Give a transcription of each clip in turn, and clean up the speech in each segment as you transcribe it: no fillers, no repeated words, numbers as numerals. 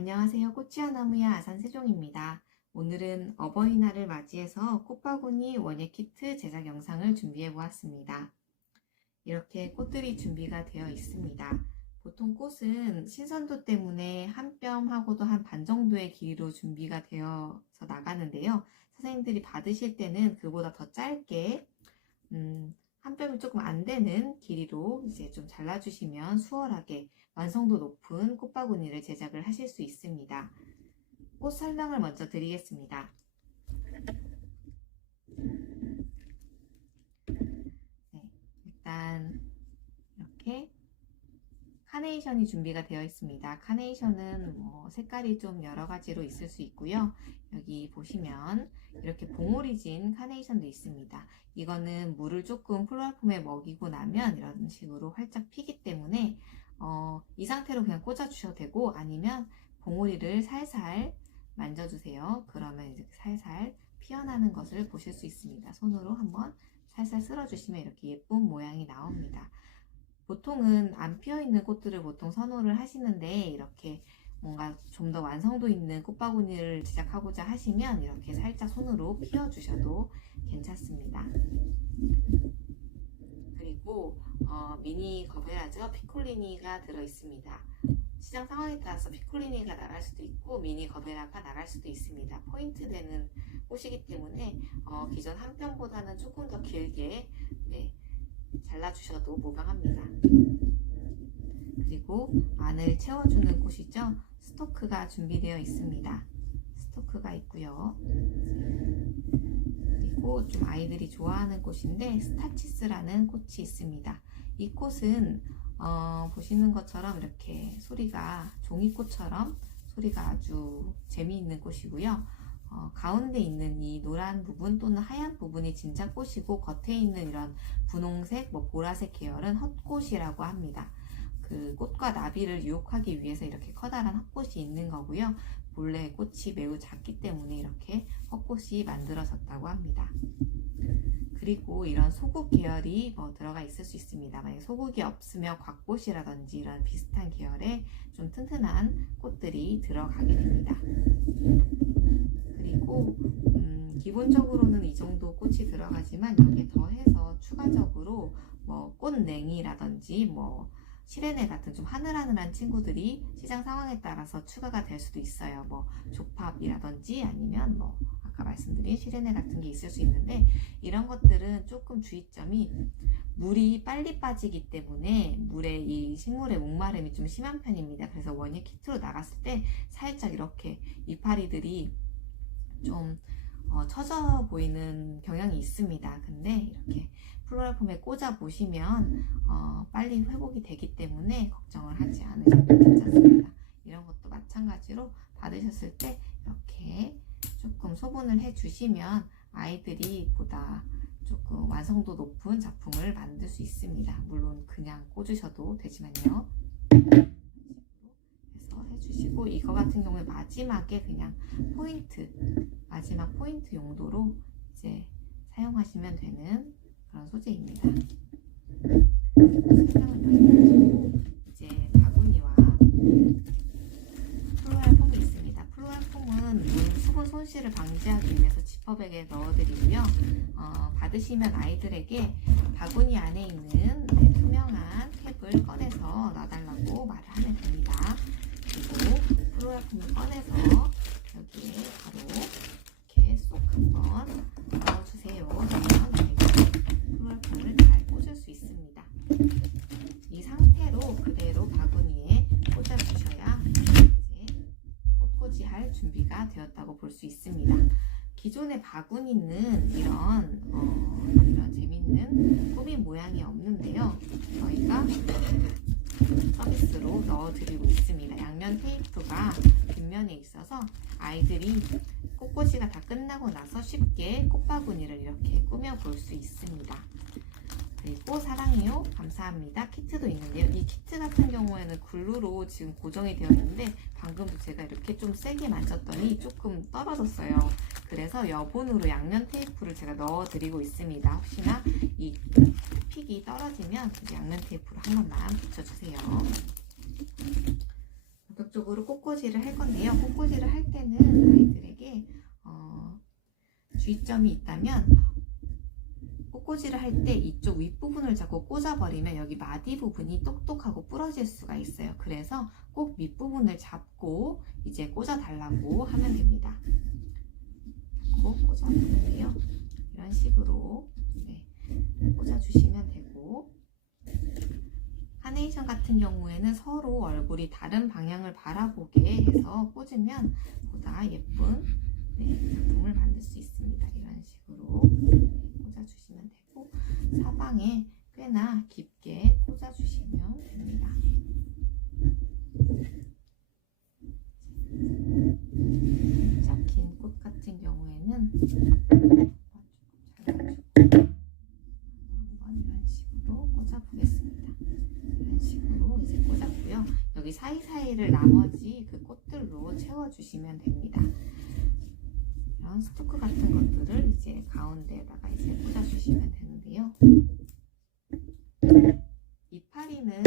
안녕하세요. 꽃이야나무야 아산세종입니다. 오늘은 어버이날을 맞이해서 꽃바구니 원예 키트 제작 영상을 준비해 보았습니다. 이렇게 꽃들이 준비가 되어 있습니다. 보통 꽃은 신선도 때문에 한 뼘하고도 한 반 정도의 길이로 준비가 되어서 나가는데요. 선생님들이 받으실 때는 그보다 더 짧게 한 뼘이 조금 안 되는 길이로 이제 좀 잘라주시면 수월하게 완성도 높은 꽃바구니를 제작을 하실 수 있습니다. 꽃 설명을 먼저 드리겠습니다. 네, 일단 이렇게 카네이션이 준비가 되어 있습니다. 카네이션은 색깔이 좀 여러 가지로 있을 수 있고요. 여기 보시면 이렇게 봉오리 진 카네이션도 있습니다. 이거는 물을 조금 플로라폼에 먹이고 나면 이런 식으로 활짝 피기 때문에 이 상태로 그냥 꽂아 주셔도 되고, 아니면 봉오리를 살살 만져주세요. 그러면 이제 살살 피어나는 것을 보실 수 있습니다. 손으로 한번 살살 쓸어주시면 이렇게 예쁜 모양이 나옵니다. 보통은 안 피어있는 꽃들을 보통 선호를 하시는데, 이렇게 뭔가 좀 더 완성도 있는 꽃바구니를 제작하고자 하시면 이렇게 살짝 손으로 피워주셔도 괜찮습니다. 그리고 미니 거베라죠. 피콜리니가 들어있습니다. 시장 상황에 따라서 피콜리니가 나갈 수도 있고 미니 거베라가 나갈 수도 있습니다. 포인트 되는 꽃이기 때문에 기존 한 뼘보다는 조금 더 길게 잘라주셔도 무방합니다. 그리고 안을 채워주는 꽃이죠. 스토크가 준비되어 있습니다. 스토크가 있고요. 그리고 좀 아이들이 좋아하는 꽃인데 스타치스라는 꽃이 있습니다. 이 꽃은 보시는 것처럼 이렇게 소리가 종이꽃처럼 소리가 아주 재미있는 꽃이고요. 가운데 있는 이 노란 부분 또는 하얀 부분이 진짜 꽃이고, 겉에 있는 이런 분홍색, 보라색 계열은 헛꽃이라고 합니다. 그 꽃과 나비를 유혹하기 위해서 이렇게 커다란 헛꽃이 있는 거고요. 본래 꽃이 매우 작기 때문에 이렇게 헛꽃이 만들어졌다고 합니다. 그리고 이런 소국 계열이 들어가 있을 수 있습니다. 만약 소국이 없으면 곽꽃이라든지 이런 비슷한 계열의 좀 튼튼한 꽃들이 들어가게 됩니다. 그리고 기본적으로는 이 정도 꽃이 들어가지만 여기에 더해서 추가적으로 꽃냉이라든지 시레네 같은 좀 하늘하늘한 친구들이 시장 상황에 따라서 추가가 될 수도 있어요. 조팝이라든지 아니면 아까 말씀드린 시레네 같은 게 있을 수 있는데, 이런 것들은 조금 주의점이 물이 빨리 빠지기 때문에 물에 이 식물의 목마름이 좀 심한 편입니다. 그래서 원예 키트로 나갔을 때 살짝 이렇게 이파리들이 좀 처져 보이는 경향이 있습니다. 근데 이렇게 플로라폼에 꽂아 보시면 빨리 회복이 되기 때문에 걱정을 하지 않으셔도 괜찮습니다. 이런 것도 마찬가지로 받으셨을 때 이렇게 조금 소분을 해 주시면 아이들이 보다 조금 완성도 높은 작품을 만들 수 있습니다. 물론 그냥 꽂으셔도 되지만요. 해서 해주시고, 이거 같은 경우에 마지막에 그냥 마지막 포인트 용도로 이제 사용하시면 되는 그런 소재입니다. 이제 바구니와 플로랄 폼이 있습니다. 플로랄 폼은 수분 손실을 방지하기 위해서 지퍼백에 넣어드리고요. 받으시면 아이들에게 바구니 안에 있는 투명한 캡을 꺼내서 놔달라고 말을 하면 됩니다. 그리고 플로랄 폼을 꺼내서 여기에 바로 이렇게 쏙 한번 넣어주세요. 그러면 플로랄 폼을 잘 꽂을 수 있습니다. 이 상태로 그대로 바구니에 꽂아주셔야 이제 꽃꽂이할 준비가 되었다고 볼 수 있습니다. 기존의 바구니는 이런 재밌는 꾸민 모양이 없는데요. 저희가 서비스로 넣어드리고 있습니다. 양면 테이프가 뒷면에 있어서 아이들이 꽃꽂이가 다 끝나고 나서 쉽게 꽃바구니를 이렇게 꾸며 볼 수 있습니다. 그리고 사랑해요, 감사합니다 키트도 있는데요. 이 키트 같은 경우에는 글루로 지금 고정이 되어 있는데, 방금도 제가 이렇게 좀 세게 만졌더니 조금 떨어졌어요. 그래서 여분으로 양면 테이프를 제가 넣어 드리고 있습니다. 혹시나 이 픽이 떨어지면 양면 테이프로 한 번만 붙여주세요. 본격적으로 꽃꽂이를 할 건데요. 꽃꽂이를 할 때는 아이들에게 주의점이 있다면 꽃꽂이를 할 때 이쪽 윗부분을 자꾸 꽂아버리면 여기 마디 부분이 똑똑하고 부러질 수가 있어요. 그래서 꼭 밑부분을 잡고 이제 꽂아달라고 하면 됩니다. 잡고 꽂아주는데요. 이런 식으로 꽂아주시면 되고, 카네이션 같은 경우에는 서로 얼굴이 다른 방향을 바라보게 해서 꽂으면 보다 예쁜 작품을 만들 수 있습니다. 이런 식으로 꽂아주시면 되고, 사방에 꽤나 깊게 꽂아주시면 됩니다. 살짝 긴 꽃 같은 경우에는 한번 이런 식으로 꽂아보겠습니다. 이런 식으로 이제 꽂았고요. 여기 사이사이를 나머지 그 꽃들로 채워주시면 됩니다. 이런 스토크 같은 것들을 이제 가운데에다가 이제 꽂아주시면 되는데요. 이파리는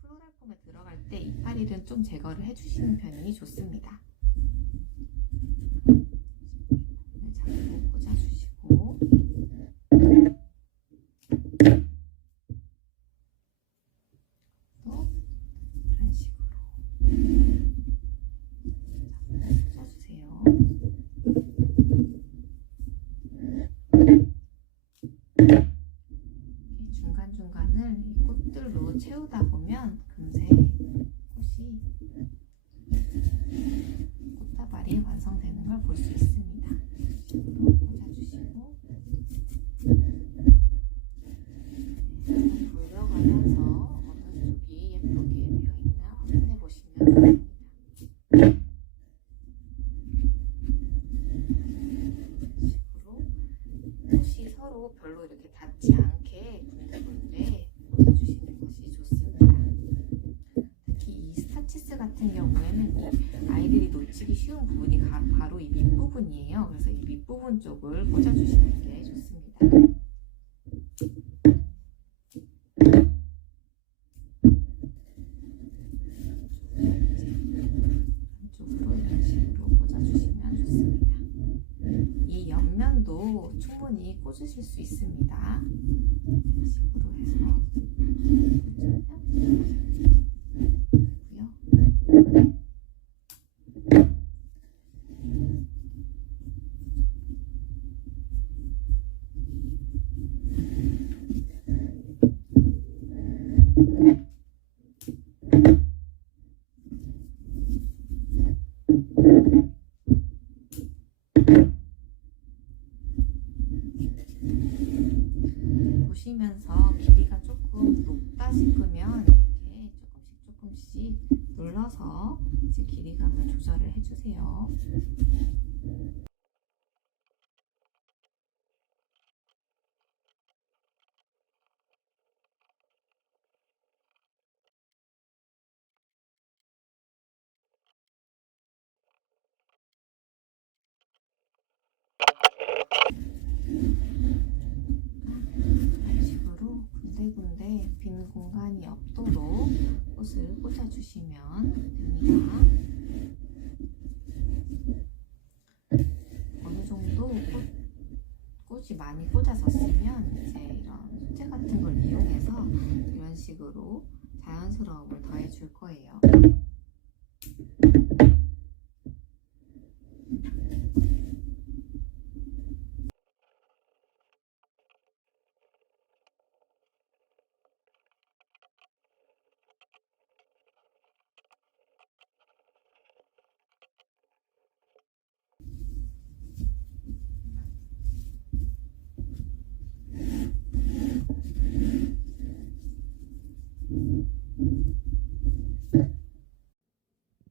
플로럴 폼에 들어갈 때 이파리는 좀 제거를 해주시는 편이 좋습니다. 잡고 꽂아주시고, 또 이런 식으로 꽂아주세요. 중간중간을 이 꽃들로 채우다 보면 금세 꽃이 꽃다발이 완성되는 걸 볼 수 있습니다. 꽂아주시고 돌려가면서 어느 쪽이 예쁘게 되어있나 확인해 보시면 됩니다. 식으로 꽃이 서로 별로 이렇게 닿지 않게 군데군데 꽂아주시는 것이 좋습니다. 특히 이 스타치스 같은 경우에는 이 아이들이 놓치기 쉬운 부분이 바로 이 밑부분이에요. 그래서 이 밑부분 쪽을 꽂아주시는 게 좋습니다. 안쪽으로 이런 식으로 꽂아주시면 좋습니다. 이 옆면도 충분히 꽂으실 수 있습니다. 이런 식으로 해서 보시면서 길이가 조금 높다 싶으면 이렇게 조금씩 눌러서 이제 길이감을 조절을 해주세요. 이런 식으로 군데군데 빈 공간이 없도록 꽃을 꽂아주시면 됩니다. 어느 정도 꽃이 많이 꽂아졌으면 이제 이런 소재 같은 걸 이용해서 이런 식으로 자연스러움을 더해줄 거예요.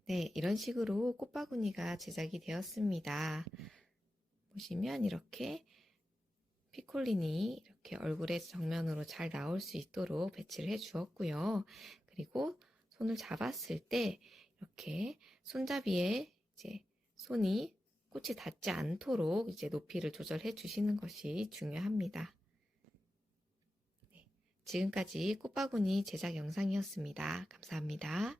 네, 이런 식으로 꽃바구니가 제작이 되었습니다. 보시면 이렇게 피콜린이 이렇게 얼굴에 정면으로 잘 나올 수 있도록 배치를 해 주었고요. 그리고 손을 잡았을 때 이렇게 손잡이에 이제 손이 꽃이 닿지 않도록 이제 높이를 조절해 주시는 것이 중요합니다. 네, 지금까지 꽃바구니 제작 영상이었습니다. 감사합니다.